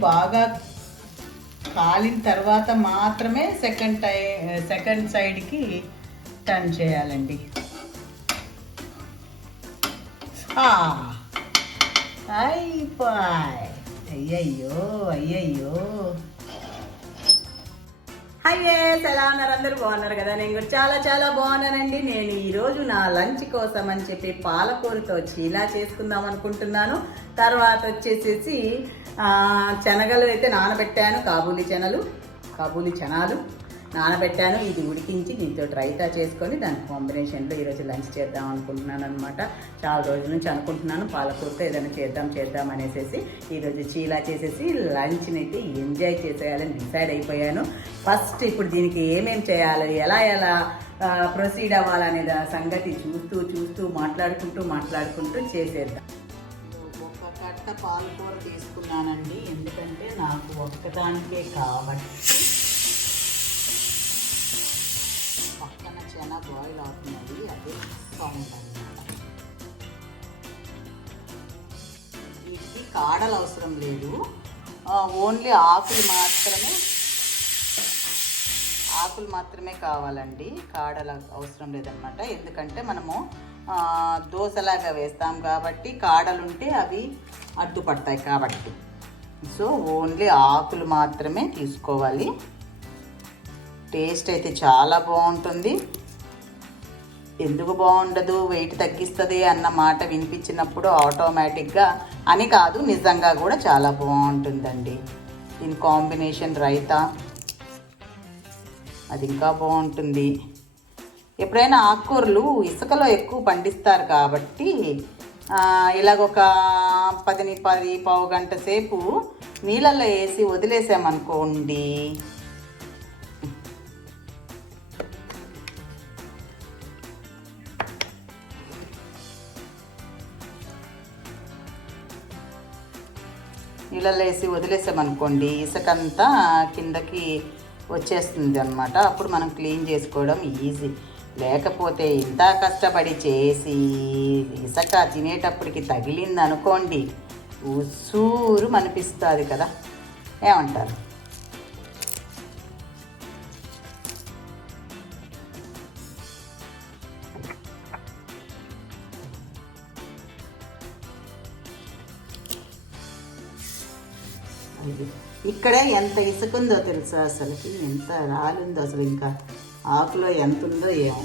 బాగా కాలిన తర్వాత మాత్రమే సెకండ్ టై సెకండ్ సైడ్కి టర్న్ చేయాలండి. ఆ, అయ్యయ్యో అయ్యయ్యో. హాయ్ ఎలా ఉన్నారు? అందరూ బాగున్నారు కదా? నేను కూడా చాలా చాలా బాగున్నానండి. నేను ఈరోజు నా లంచ్ కోసం అని చెప్పి పాలకూరతో చీలా చేసుకుందాం అనుకుంటున్నాను. తర్వాత వచ్చేసేసి శనగలు అయితే నానబెట్టాను కాబూలి చెనలు కాబూలి చనాలు నానబెట్టాను. ఇది ఉడికించి దీంతో రైతా చేసుకొని దాని కాంబినేషన్లో ఈరోజు లంచ్ చేద్దాం అనుకుంటున్నాను అనమాట చాలా రోజుల నుంచి అనుకుంటున్నాను పాలకూరతో ఏదైనా చేద్దాం చేద్దాం అనేసి ఈరోజు చీలా చేసేసి లంచ్ని అయితే ఎంజాయ్ చేసేయాలని డిసైడ్ అయిపోయాను. ఫస్ట్ ఇప్పుడు దీనికి ఏమేం చేయాలి ఎలా ఎలా ప్రొసీడ్ అవ్వాలనే సంగతి చూస్తూ చూస్తూ మాట్లాడుకుంటూ మాట్లాడుకుంటూ చేసేద్దాం. ఒక పాలకూర తీసుకున్నానండి. ఎందుకంటే నాకు ఒక్కదానికే కాబట్టి పక్కన చాలా బాయిల్ అవుతున్నది. అది సౌండ్ అనమాట వీటికి కాడలు అవసరం లేదు. ఓన్లీ ఆకులు మాత్రమే ఆకులు మాత్రమే కావాలండి. కాడలు అవసరం లేదనమాట ఎందుకంటే మనము దోశలాగా వేస్తాం కాబట్టి కాడలు ఉంటే అవి అడ్డుపడతాయి కాబట్టి. సో ఓన్లీ ఆకులు మాత్రమే తీసుకోవాలి. టేస్ట్ అయితే చాలా బాగుంటుంది. ఎందుకు బాగుండదు? వెయిట్ తగ్గిస్తుంది అన్న మాట వినిపించినప్పుడు ఆటోమేటిక్గా అని కాదు నిజంగా కూడా చాలా బాగుంటుందండి. దీని కాంబినేషన్ రైతా. అది ఇంకా బాగుంటుంది. ఎప్పుడైనా ఆకుకూరలు ఇసుకలో ఎక్కువ పండిస్తారు కాబట్టి ఇలాగొక పదిని పది పావు గంట సేపు నీళ్ళల్లో వేసి వదిలేసామనుకోండి నీళ్ళల్లో వేసి వదిలేసామనుకోండి ఇసుకంతా కిందకి వచ్చేస్తుంది అనమాట అప్పుడు మనం క్లీన్ చేసుకోవడం ఈజీ. లేకపోతే ఇంత కష్టపడి చేసి ఇసక తినేటప్పటికి తగిలింది అనుకోండి ఉసూరు అనిపిస్తుంది కదా. ఏమంటారు? ఇక్కడే ఎంత ఇసుకుందో తెలుసా అసలుకి? ఎంత రాలుందో అసలు ఇంకా. ఆకులో ఎంత ఉందో ఏమో.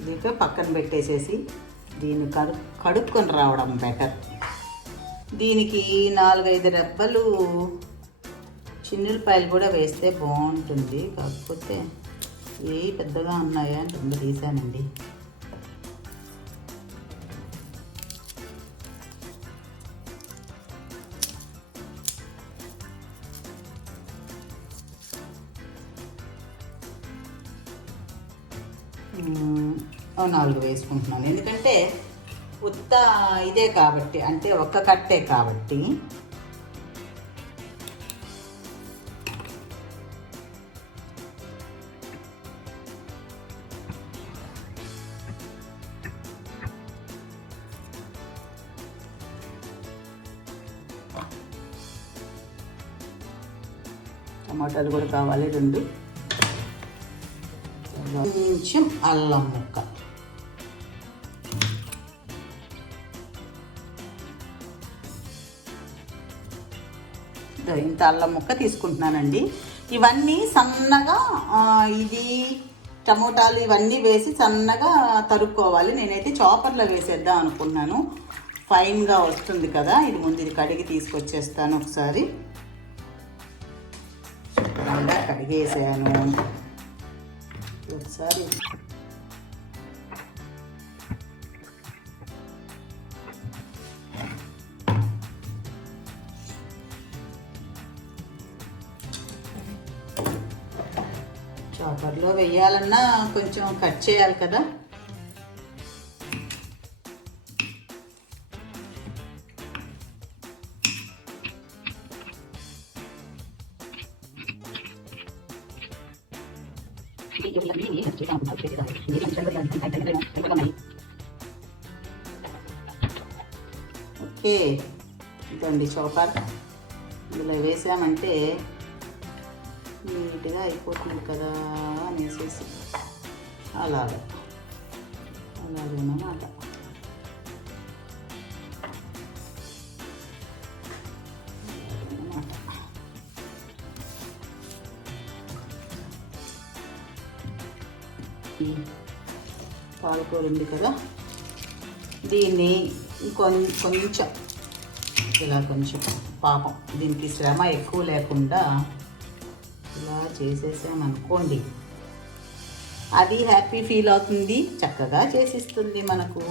ఇది పక్కన పెట్టేసేసి దీన్ని కడు కడుక్కొని రావడం బెటర్ దీనికి నాలుగైదు రెబ్బలు చిన్నులపాయలు కూడా వేస్తే బాగుంటుంది. కాకపోతే ఏ పెద్దగా ఉన్నాయా అని రెండు తీసానండి. నాలుగు వేసుకుంటున్నాను. ఎందుకంటే ఉత్త ఇదే కాబట్టి అంటే ఒక్క కట్టే కాబట్టి టమాటాలు కూడా కావాలి రెండు. కొంచెం అల్లం ముక్క. ఇంత అల్లం ముక్క తీసుకుంటున్నానండి. ఇవన్నీ సన్నగా ఆ, ఇది టమోటాలు ఇవన్నీ వేసి సన్నగా తరుక్కోవాలి. నేనైతే చాపర్లో వేసేద్దాం అనుకున్నాను. ఫైన్గా వస్తుంది కదా? ఇది ముందు ఇది కడిగి తీసుకొచ్చేస్తాను ఒకసారి. శుభ్రంగా కడిగేసాను. ఒకసారి. చాపర్లో వేయాలన్నా కొంచెం కట్ చేయాలి కదా? ఓకే. ఇదండి చౌకార్ ఇందులో వేసామంటే నీట్గా అయిపోతుంది కదా అనేసి. అలాగే. అలాగేనమాట పాలకూర ఉంది కదా. దీన్ని కొంచెం ఇలా కొంచెం పాపం దీనికి శ్రమ ఎక్కువ లేకుండా ఇలా చేసేసామనుకోండి. అది హ్యాపీ ఫీల్ అవుతుంది చక్కగా చేసిస్తుంది మనకు.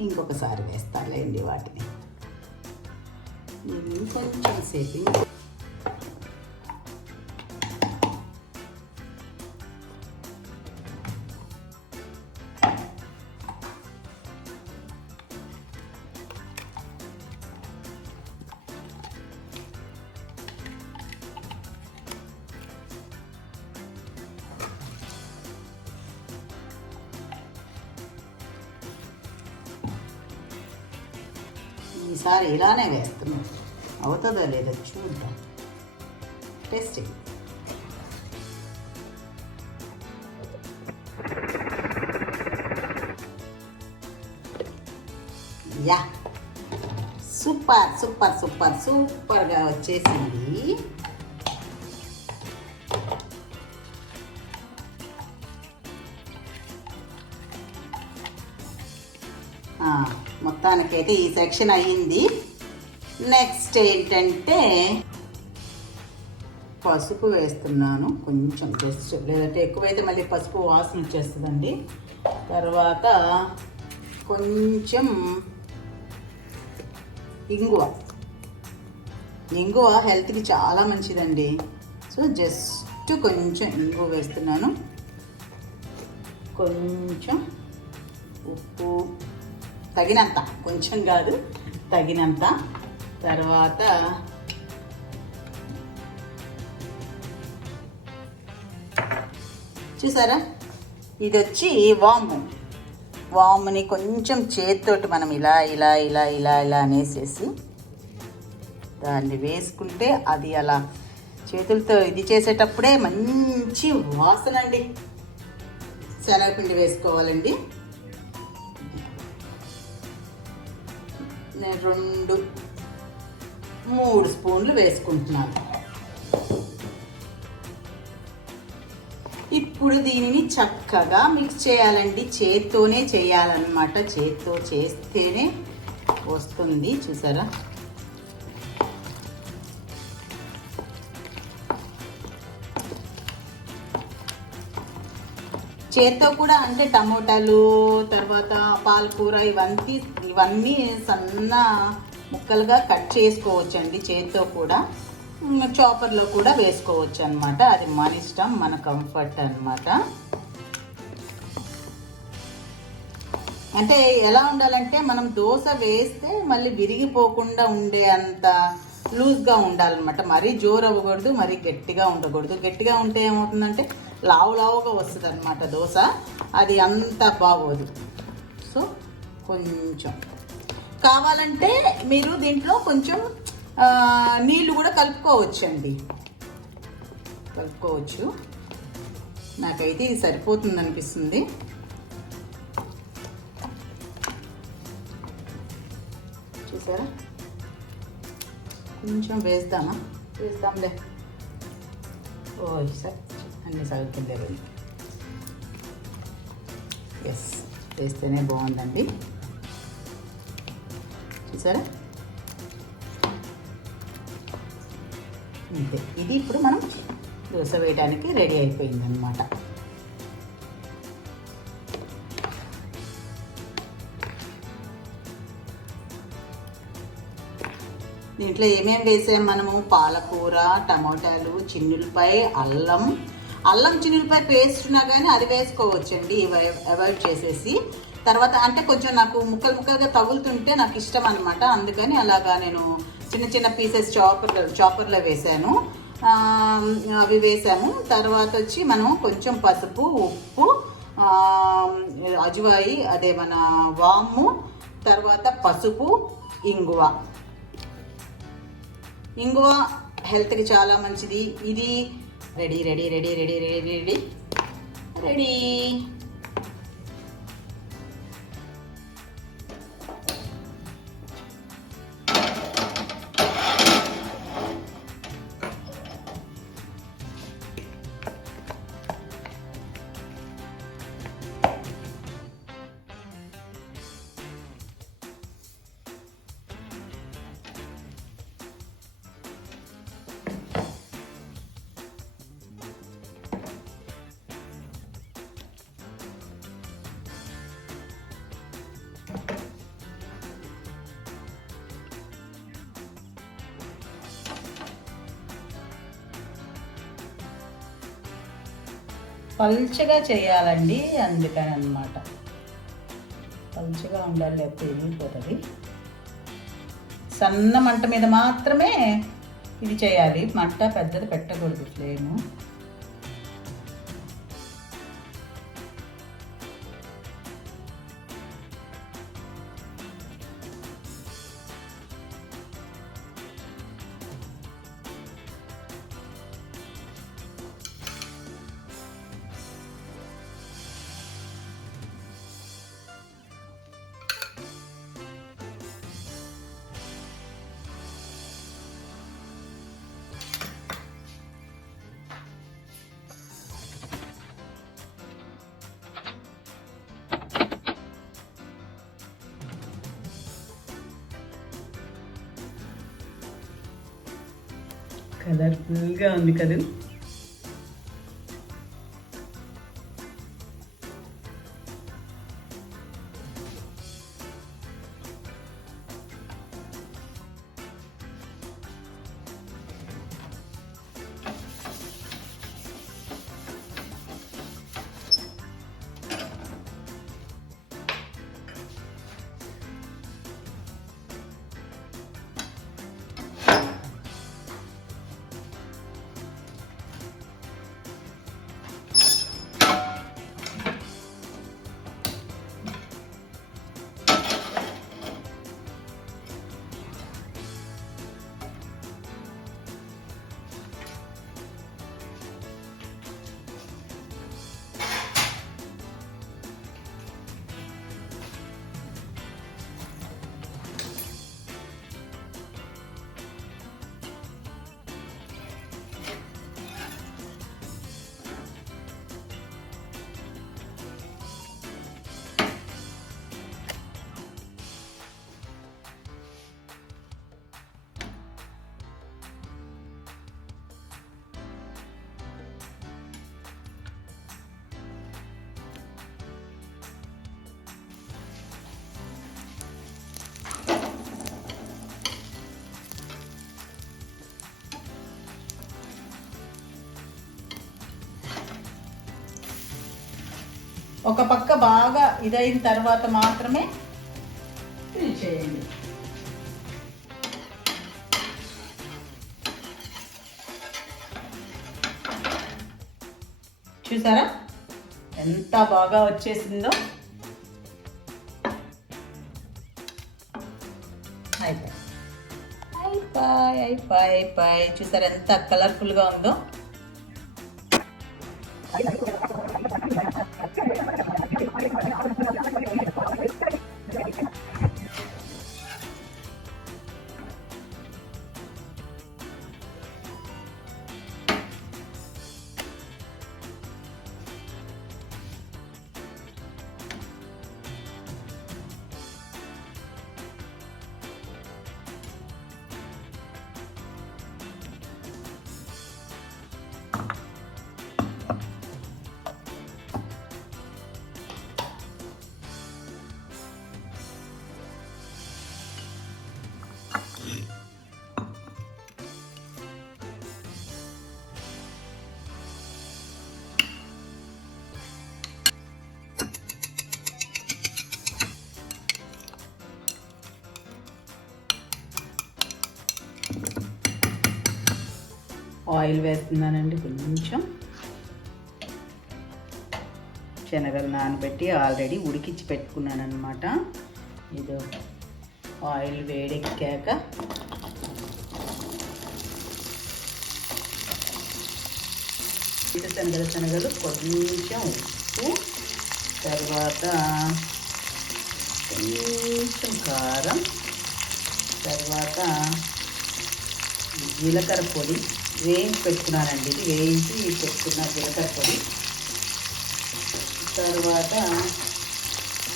ఇంకొకసారి వేస్తాలేండి వాటిని. కొంచెం సేపు బాగానే వేస్తున్నాం అవుతుందో లేదో చూద్దాం. Testing yeah. Super super super సూపర్గా వచ్చేసింది. ఆ, మొత్తానికైతే ఈ సెక్షన్ అయ్యింది. నెక్స్ట్ ఏంటంటే పసుపు వేస్తున్నాను. కొంచెం జస్ట్ లేదంటే ఎక్కువైతే మళ్ళీ పసుపు వాసన వచ్చేస్తుందండి. తర్వాత కొంచెం ఇంగువ. ఇంగువ హెల్త్కి చాలా మంచిదండి. సో జస్ట్ కొంచెం ఇంగువ వేస్తున్నాను. కొంచెం ఉప్పు తగినంత. కొంచెం కాదు తగినంత. తర్వాత చూసారా? ఇది వచ్చి వాము. వాముని కొంచెం చేతితోటి మనం ఇలా ఇలా ఇలా ఇలా ఇలా అనేసేసి దాన్ని వేసుకుంటే అది అలా చేతులతో ఇది చేసేటప్పుడే మంచి వాసన అండి. శనగపిండి వేసుకోవాలండి. నేను రెండు మూడు స్పూన్లు వేసుకుంటున్నాను. ఇప్పుడు దీనిని చక్కగా మిక్స్ చేయాలండి. చేత్తోనే చేయాలన్నమాట. చేత్తో చేస్తేనే వస్తుంది. చూసారా? చేత్తో కూడా అంటే టమోటాలు తర్వాత పాలకూర ఇవన్నీ ఇవన్నీ సన్న ముక్కలుగా కట్ చేసుకోవచ్చు అండి కూడా. చాపర్లో కూడా వేసుకోవచ్చు అనమాట అది మన ఇష్టం మన కంఫర్ట్ అన్నమాట. అంటే ఎలా ఉండాలంటే మనం దోశ వేస్తే మళ్ళీ విరిగిపోకుండా ఉండే అంత లూజ్గా ఉండాలన్నమాట. మరీ జోరు అవ్వకూడదు మరీ గట్టిగా ఉండకూడదు. గట్టిగా ఉంటే ఏమవుతుందంటే లావు లావుగా వస్తుంది అనమాట దోశ. అది అంత బాగోదు. సో కొంచెం. కావాలంటే మీరు దీంట్లో కొంచెం నీళ్ళు కూడా కలుపుకోవచ్చండి. కలుపుకోవచ్చు. నాకైతే ఇది సరిపోతుంది అనిపిస్తుంది చూసారా? కొంచెం వేద్దామా వేద్దాంలే ఓ సార్. అన్ని సగకిందే ఎస్ వేస్తేనే బాగుందండి. చూసారా అంతే. ఇది ఇప్పుడు మనం దోశ వేయడానికి రెడీ అయిపోయింది అనమాట దీంట్లో ఏమేమి వేసాం మనము? పాలకూర టమాటాలు చిన్నులపై అల్లం. అల్లం చిన్నులపై పేస్ట్ ఉన్నా కానీ అది వేసుకోవచ్చండి. అవాయిడ్ చేసేసి తర్వాత అంటే కొంచెం నాకు ముక్కలు ముక్కలుగా తగులుతుంటే నాకు ఇష్టం అనమాట అందుకని అలాగా నేను చిన్న చిన్న పీసెస్ చాపర్ చాపర్లో వేసాను అవి వేసాము తర్వాత వచ్చి మనం కొంచెం పసుపు ఉప్పు అజువాయి అదే మన వాము తర్వాత పసుపు ఇంగువ. ఇంగువ హెల్త్కి చాలా మంచిది. ఇది ready ready ready ready ready ready. Ready. పల్చగా చేయాలండి అందుకని అన్నమాట పల్చగా ఉండాలి లేకపోతే వెళ్ళిపోతుంది సన్న మంట మీద మాత్రమే ఇది చేయాలి. మంట పెద్దది పెట్టకూడదు ఫ్లేము. కలర్ఫుల్గా ఉంది కదా ఒక పక్క బాగా ఇదైన తర్వాత మాత్రమే ఫిల్ చేయండి చూసారా? ఎంత బాగా వచ్చేసిందో. అయిపోయి అయిపోయి అయిపోయి అయిపోయి. చూసారా ఎంత కలర్ఫుల్గా ఉందో? ఆయిల్ వేస్తున్నానండి కొంచెం. శనగలు నానబెట్టి ఆల్రెడీ ఉడికించి పెట్టుకున్నాను అనమాట ఇది ఆయిల్ వేడెక్కాక శనగలు శనగలు కొంచెం ఉప్పు తర్వాత కొంచెం కారం తర్వాత జీలకర్ర పొడి వేయించి పెట్టుకున్నానండి. ఇది వేయించి పెట్టుకున్న జీలకర్ర పొడి తర్వాత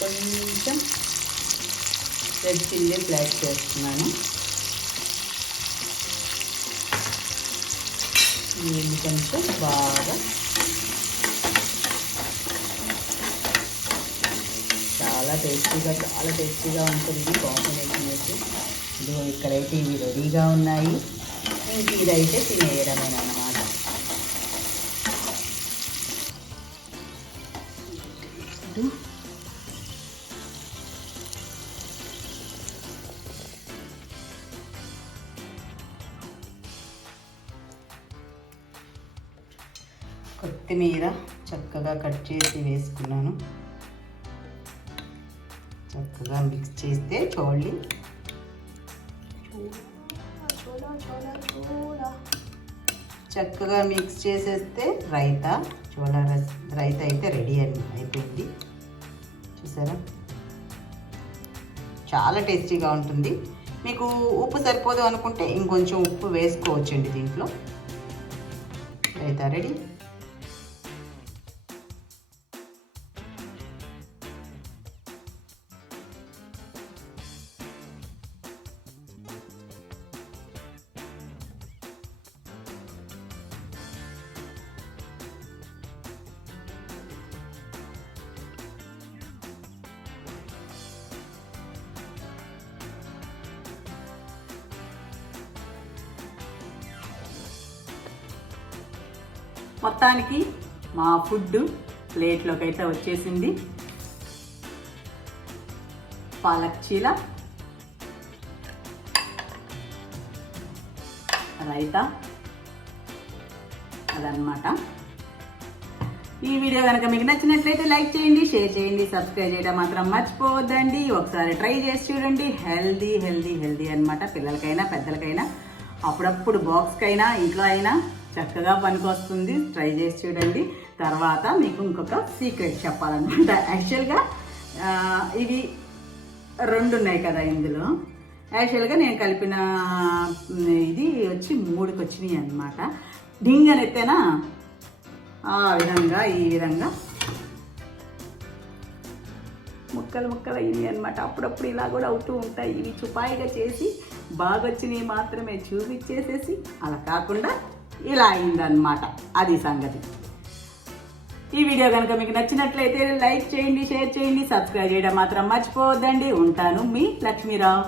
కొంచెం రెడ్ చిల్లీ ఫ్లైట్ చేస్తున్నాను. నీళ్ళు కొంచెం బాగా చాలా టేస్టీగా చాలా టేస్టీగా ఉంటుంది. కాంబినేషన్ అయితే. ఇదిగో ఇక్కడైతే ఇవి రెడీగా ఉన్నాయి. ఇంక ఇదైతే తినేయడమేనమాట కొత్తిమీర చక్కగా కట్ చేసి వేసుకున్నాను. చక్కగా మిక్స్ చేస్తే చూడండి. చక్కగా మిక్స్ చేసేస్తే రైతా చోళ రస్ రైతా అయితే రెడీ అని అయిపోయింది. చూసారా? చాలా టేస్టీగా ఉంటుంది. మీకు ఉప్పు సరిపోదు అనుకుంటే ఇంకొంచెం ఉప్పు వేసుకోవచ్చండి దీంట్లో. రైతా రెడీ మా ఫుడ్ ప్లేట్లోకి అయితే వచ్చేసింది. పాలక్ చీల రైతా అదనమాట ఈ వీడియో కనుక మీకు నచ్చినట్లయితే లైక్ చేయండి షేర్ చేయండి సబ్స్క్రైబ్ చేయడం మాత్రం మర్చిపోవద్దండి. ఒకసారి ట్రై చేసి చూడండి. హెల్దీ హెల్దీ హెల్దీ అనమాట పిల్లలకైనా పెద్దలకైనా అప్పుడప్పుడు బాక్స్కైనా ఇంట్లో అయినా చక్కగా పనికొస్తుంది. ట్రై చేసి చూడండి. తర్వాత మీకు ఇంకొక సీక్రెట్ చెప్పాలన్నమాట. యాక్చువల్గా ఇవి రెండు ఉన్నాయి కదా ఇందులో. యాక్చువల్గా నేను కలిపిన ఇది వచ్చి మూడుకి వచ్చినాయి అనమాట డింగ్ అని ఎత్తేనా ఆ విధంగా ఈ విధంగా. ముక్కలు ముక్కలు అయినాయి అనమాట అప్పుడప్పుడు ఇలా కూడా అవుతూ ఉంటాయి. ఇవి చుపాయిగా చేసి బాగా వచ్చినవి మాత్రమే చూపించేసేసి అలా కాకుండా ఇలా అయిందనమాట అది సంగతి. ఈ వీడియో కనుక మీకు నచ్చినట్లయితే లైక్ చేయండి షేర్ చేయండి సబ్స్క్రైబ్ చేయడం మాత్రం మర్చిపోవద్దండి. ఉంటాను మీ లక్ష్మీరావు.